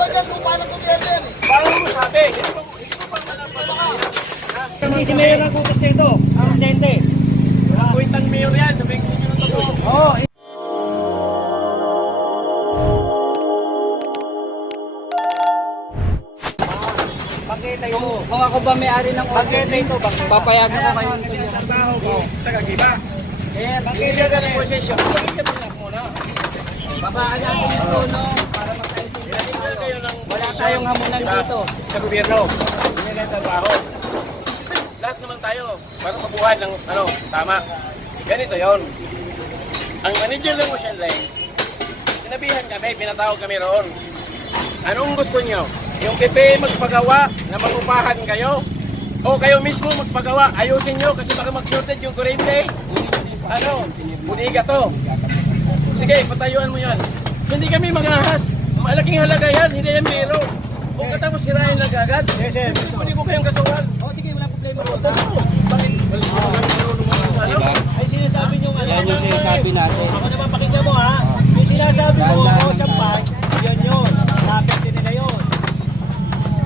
laban dyan, lupa ng gobyerno yan eh. Paano mo sabi? Hindi mo pang manapalaka. Hindi si Mayor ang kutas nito, ang presidente. Kuwit ng mayor yan, sabihin ko nyo ng totoo. Oo. Bangketa ito. Kung ako ba may-ari ng Bangketa ito, bangketa. papayagan ko kayo nito. Trabaho ko, taga-giba. Eh, Bangkita ka ng posisyon. Bangkita mo lang muna. babaan natin yung tono para magkaintindihan tayo. Wala tayong hamunan dito. Sa gobyerno, hindi na trabaho. Lahat naman tayo, para mabuhay ng tama. Ganito yon. Ang manager ng Ocean Line, sinabihan kami, pinatawag kami roon. Anong gusto niyo? Yung PP magpagawa na magupahan kayo? O kayo mismo magpagawa? Ayusin niyo kasi baka mag-shortage yung kuryente. Budiga to. Sige, patayuan mo yan. Hindi kami mag-ahas. Malaking halaga yan, hindi yan biro. Kung katapos sirain lang agad, hindi ko kayong kasuhan. Oo, sige, wala problema po. Bakit? Ay sinasabi nyo nga. Yan yung sinasabi natin. Ako naman pakinggan mo ha. Yung sinasabi mo, ako sampay, yun. Lapit din nila yun.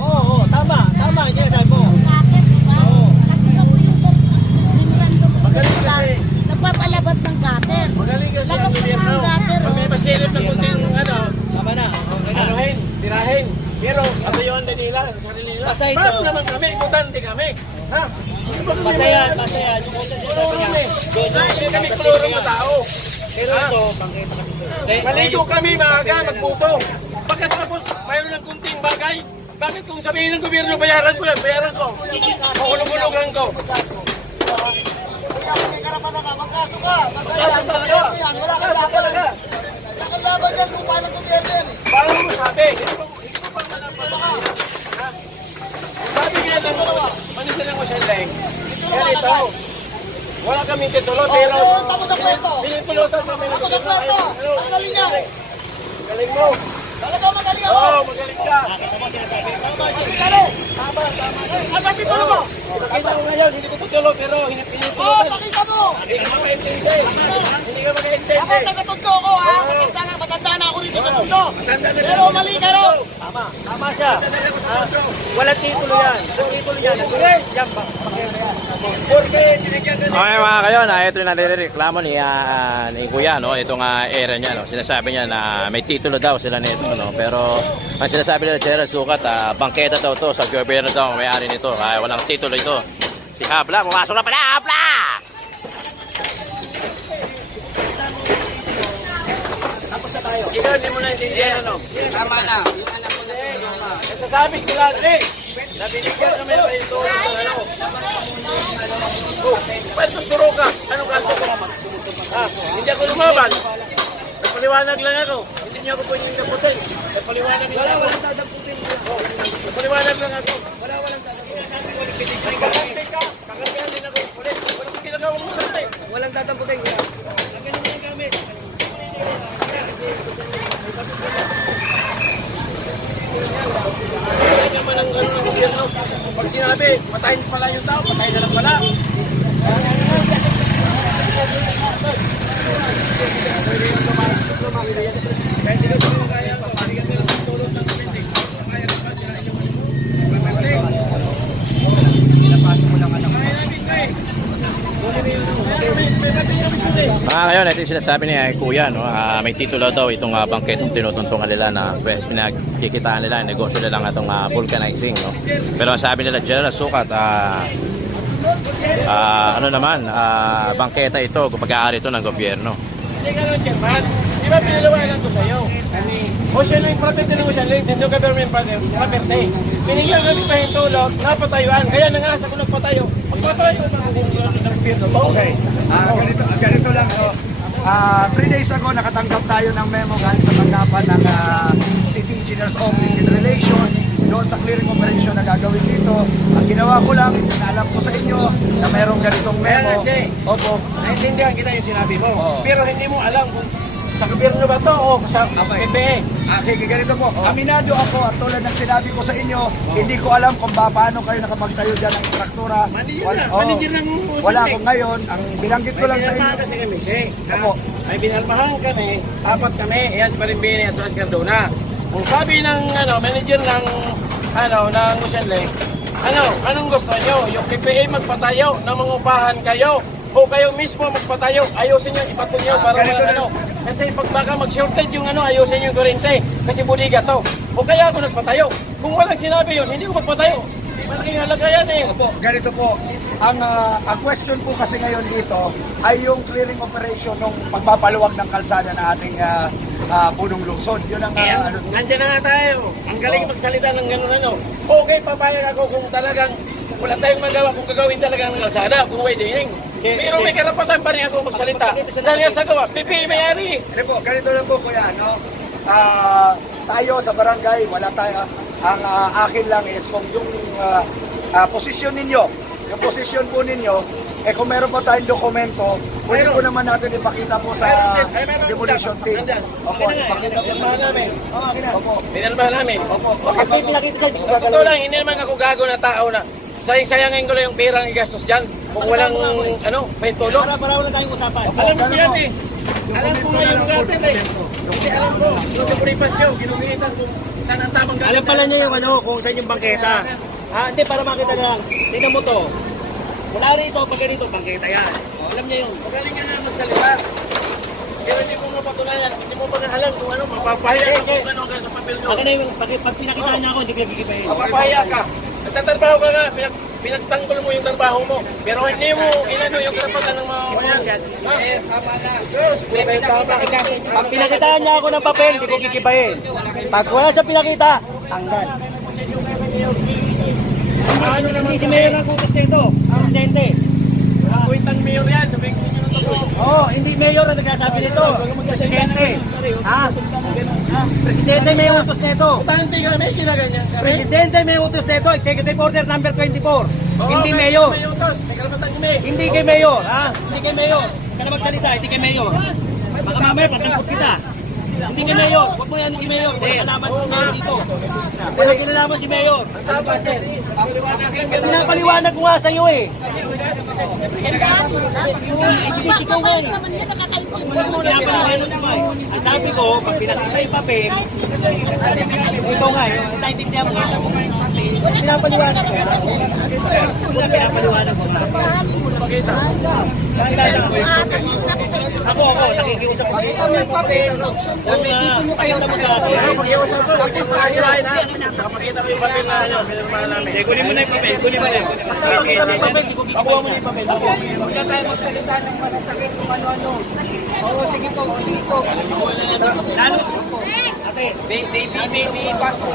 Oo, tama yung sinasabi mo. Bakit, diba? Oo. Nakita mo yung memorandum of Magaling circular. kasi. Nagpapalabas ng gutter. Magaling kasi ang Labas na gobyerno. ng gutter. Pag may masilip na kunting Tama na. Okay na. tirahin. Pero patayuan din nila sa sarili nila. Basta ito. Bakit naman kami? Butante kami. Ha? Basta yan. Yung kung sinasabi niya. Hindi kami klorong na tao. Pero ito, bangketa kasi ito. Maligo kami maaga, magbuto. Pagkatapos, mayroon ng kunting bagay. Bakit kung sabihin ng gobyerno, bayaran ko yan, bayaran ko. Mahulog-hulugan ko. Kaya may karapatan ka, magkaso ka. Basta yan, Kaso gobyerno yan, wala kang laban. talaga. Wala kang laban dyan, lupa ng gobyerno yan eh. Paano mo sabi? Hindi mo pang manapalaka. Sabi nga ng manisa ng Ocean Line, ganito. Wala kaming titulo, pero... Oo, tapos ang kwento. Pinitulutan kami ng Tapos ang kwento. Ang galing niya. Galing mo. Talaga magaling ako. Oo, magaling ka. Tama. Ang dito mo. Pakita mo ngayon, hindi ko tutulo, pero Oo, pinitulutan. pakita mo. Hindi ka makaintindi. Hindi ka makaintindi. Ako taga-tundo ko ha. Matanda na ako rito sa tundo. Pero mali ka rin. Tama siya. Walang titulo yan. Yung titulo yan. Yan, bangketa yan. Porque binigyan ka Okay mga kayo, ito yung nare-reklamo ni Kuya, no? Itong area niya, no? Sinasabi niya na may titulo daw sila nito, no? Pero ang sinasabi nila General Sukat, bangketa daw to sa gobyerno daw may-ari nito. Walang titulo ito. Si Habla, pumasok na pala, Habla! Ikaw, hindi mo na intindihan, ano? Tama na. Nasasabi ko lang, nabinigyan kami ng pahintulong ng ano. Oh, ba't susuro ka? Anong kaso ko? Hindi ako lumaban. Nagpaliwanag lang ako. Hindi niyo ako pwedeng daputin. Nagpaliwanag lang ako. Nagpaliwanag lang ako. Walang tataputin. Kakampi ka. Kakampihan din ako. Ulit. Walang ginagawa mo sa atin. Walang tatamputin. Lagyan mo yung gamit. Kaya naman ang gano'n ng gobyerno. Pag sinabi, patayin pala yung tao, patayin na lang pala. Kaya hindi ka sila kaya, papaligan nila ng tulong ng kumitig. Kaya naman sila pinapasok mo lang anak. Kaya natin ka eh. Mga kayo, ito yung sinasabi ni Kuya, no? May titulo daw itong bangketong tinutuntungan nila na pinagkikitaan nila, negosyo nila ng itong vulcanizing, no? Pero ang sabi nila General Sukat, bangketa ito, pag-aari ito ng gobyerno. Hindi ka naman, Chairman. Di ba pinalawanan ko sa'yo? Ocean Line, property ng Ocean Line, hindi government property. Binigyan kami pahintulot, napatayuan. Kaya nangasa ko nagpatayo. Magpapatayo ko ng gobyerno. Okay. Ganito lang. No? 3 days ago, nakatanggap tayo ng memo galing sa tanggapan ng City Engineers Office in relation doon sa clearing operation na gagawin dito. Ang ginawa ko lang, alam ko sa inyo na mayroong ganitong memo. Opo. Naintindihan kita yung sinabi mo. Pero hindi mo alam kung sa gobyerno ba to o sa PPE. Sige, ganito po. Aminado ako at tulad ng sinabi ko sa inyo, hindi ko alam kung paano kayo nakapagtayo dyan ng struktura. Manager ng Wala akong ngayon. Ang binanggit ko lang sa inyo. kasi kami, Opo. May binalmahan kami, 4 kami, Ias Barimbini at Suas Cardona. Kung sabi ng manager ng ng Ocean Lake, anong gusto nyo? Yung PPA magpatayo na mangupahan kayo o kayo mismo magpatayo, ayusin nyo, ipatun nyo para ganito wala Kasi pag baka mag-shortage yung ayusin yung kurente kasi budiga to. O kaya ako nagpatayo. Kung walang sinabi yun, hindi ko magpatayo. Malaking halaga yan eh. Po, ganito po. Ang question po kasi ngayon dito ay yung clearing operation ng pagpapaluwag ng kalsada na ating punong lungsod. Yun ang Nandiyan na nga tayo. Ang galing magsalita ng gano'n Okay, papayag ako kung talagang wala tayong magawa kung gagawin talaga ng kalsada, kung widening. Pero may karapatan pa rin ako magsalita. Dahil sa gawa, pipi may-ari. Ano po, ganito lang po kuya, no? Tayo sa barangay, wala tayo. Ang akin lang is kung yung posisyon ninyo, yung posisyon po ninyo, kung meron pa tayong dokumento, pwede po naman natin ipakita po sa demolition team. Opo, ipakita po namin. Opo. Pinalbahan namin. Opo. Kasi pinakita sa Totoo lang, hindi naman ako gago na tao na sayang-sayangin ko lang yung perang igastos dyan kung walang may tulong. Para wala tayong usapan. Alam ko yan eh. Alam ko nga yung gatin eh. Kasi alam ko, yung kapuripasyon, ginugitan kung saan ang tamang gatin. Alam pala niya yung kung saan yung bangketa. Hindi, para makita na lang. Tingnan mo to. Wala rito, pag ganito, bangketa yan. Alam niya yun. Magaling ka na magsalita. Pero hindi mo mapatunayan, hindi mo pa na alam kung mapapahiya ka kung ano ka sa papel nyo. Akin na yung, pag pinakitaan niya ako, hindi ko nagigibayin. Mapapahiya ka. Nagtatrabaho ka nga, pinagtanggol mo yung trabaho mo. Pero hindi mo yung karapatan ng mga yan. Pag pinakitaan niya ako ng papel, hindi ko gigibayin. Pag wala siya pinakita, tanggal. Hindi si Mayor ang kutos nito, ang presidente. Kuwintang mayor yan, sabihin ko nyo na to. Oo, hindi Mayor ang nagsasabi nito. Presidente. Presidente may utos nito. Tante kami, sinaganyan ka rin. Presidente may utos nito, Executive Order number 24. Hindi Mayor. May utos, may karapatan kami. Hindi kay Mayor, Hindi kay Mayor. Ka na magsalita, hindi kay Mayor. Baka mamaya patangkot kita. Hindi kay Mayor. Huwag mo yan si Mayor. Wala kinalaman si Mayor dito. Wala kinalaman si Mayor. Pinapaliwanag ko nga sa iyo eh. Sisigaw nga eh. Naman yan, nakakaintindi. Pinapaliwanag ko nga eh. Ang sabi ko, pag pinakita yung papel, ikaw nga eh. Naintindihan mo nga. Pinapaliwanag ko. Pinapaliwanag ko nga. Ako, nakikiusap ko. Mag-iusap ko, mag-iusap na. Nakapakita ko yung papel na pinirmahan namin. Kunin mo na yung papel, kunin mo na. Pakuha mo na yung papel. Huwag na tayo magsalita ng masasakit kung ano-ano. Oo, sige po, sige po. Lalo. Ate. Baby, pastor.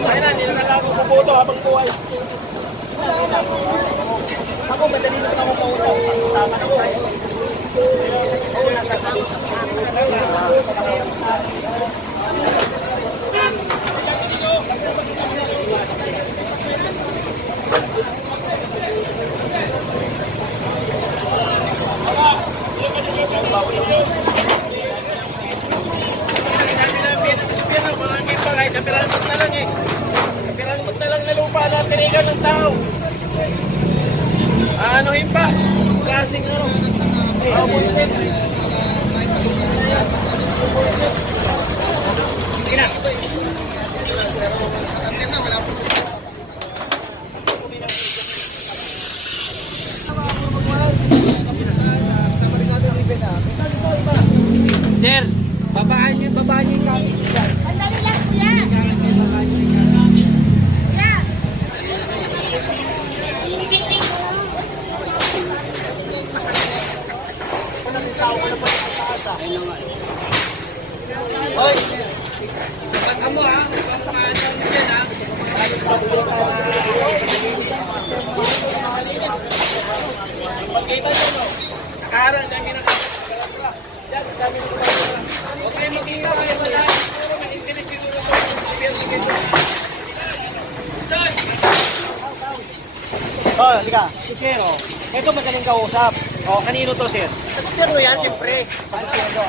Ayun na, hindi na ako puputo habang buhay. Ako, madali naman ako pautang. Tama na sa'yo. Kapiranggot na lang na lupa na tinigan ng tao. Anohin pa? Klaseng bullshit. Sir, babaan niyo yung kami. Sandali lang, kuya. Kuya. Hoy! Bata mo ha, paano mo yan ha? Pagkita nyo, no? Nakaharang na ginagawa. Yan, dami ng mga. Huwag kayo makita kayo wala. Pero maintilis siguro ito. Oh, liga. Si Sir, ito magaling kausap. Kanino to, Sir? Sa gobyerno yan, siyempre.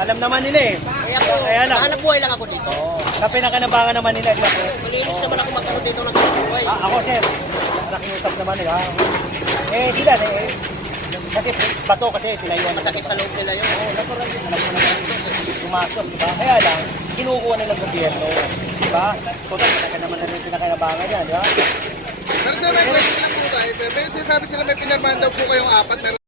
Alam naman nila eh. Kaya na. Hanap buhay lang ako dito. Sa pinakanabangan naman nila. Malinis naman ako magkaroon dito ng buhay. Ako, Sir. Nakiusap naman nila. Sila kasi bato kasi tinayuan. Masakit sa loob nila yun. Alam mo naman. pumasok, di ba? Kaya lang, kinukuha na ng gobyerno, di ba? Total, matagal naman na rin pinakinabangan yan, di ba? Pero sir, may question lang po tayo, sir. Pero sinasabi sila may pinirmahan daw po kayong 4 na